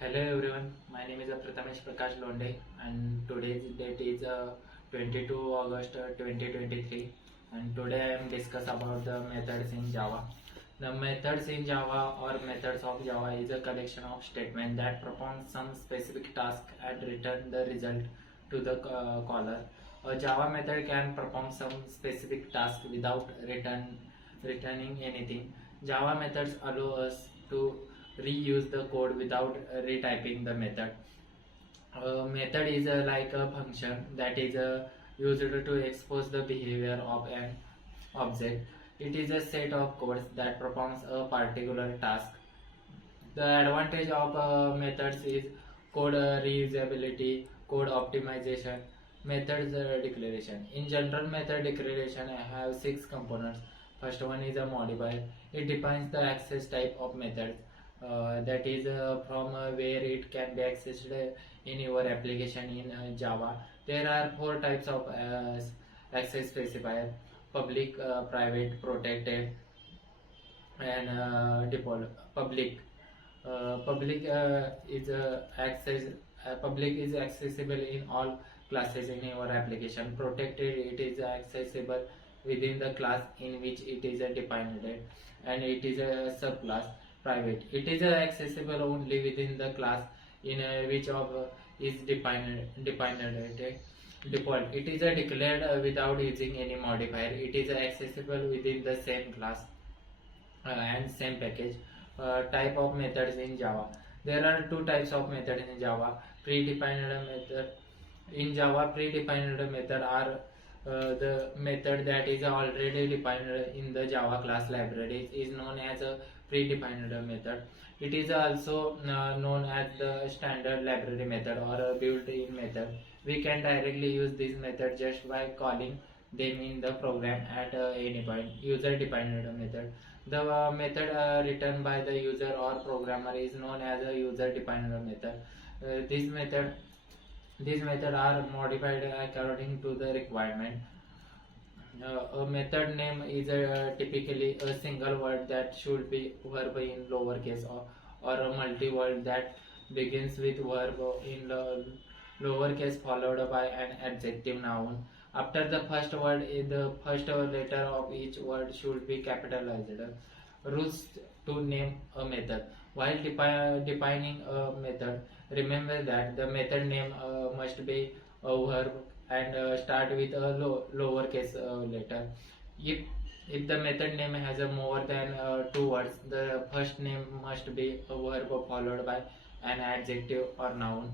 Hello everyone, my name is Prathamesh Prakash Londe and today's date is 22 August 2023, and today I am discuss about the methods in Java. The methods in Java or methods of Java is a collection of statements that perform some specific task and return the result to the caller. A Java method can perform some specific task without returning anything. Java methods allow us to reuse the code without retyping the method. Method is like a function that is used to expose the behavior of an object. It is a set of codes that performs a particular task. The advantage of methods is code reusability, code optimization, methods declaration. In general, method declaration have six components. First one is a modifier. It defines the access type of method. That is from where it can be accessed in your application in Java. There are four types of access specifier: public, private, protected, and default. Public is access. Public is accessible in all classes in your application. Protected, it is accessible within the class in which it is defined, and it is a subclass. Private, it is accessible only within the class in which of is defined, right? Default, it is declared without using any modifier. It is accessible within the same class and same package. Type of methods in Java. There are two types of methods in Java. Predefined method. In Java, predefined method are the method that is already defined in the Java class library is known as a predefined method. It is also known as the standard library method or a built-in method. We can directly use this method just by calling them in the program at any point. User-defined method. The method written by the user or programmer is known as a user-defined method. This method These methods are modified according to the requirement. A method name is typically a single word that should be verb in lowercase, or a multi-word that begins with verb in lowercase followed by an adjective noun. After the first word, the first letter of each word should be capitalized. Rules to name a method. While defining a method, remember that the method name must be a verb and start with a lowercase letter. If the method name has a more than two words, the first name must be a verb followed by an adjective or noun.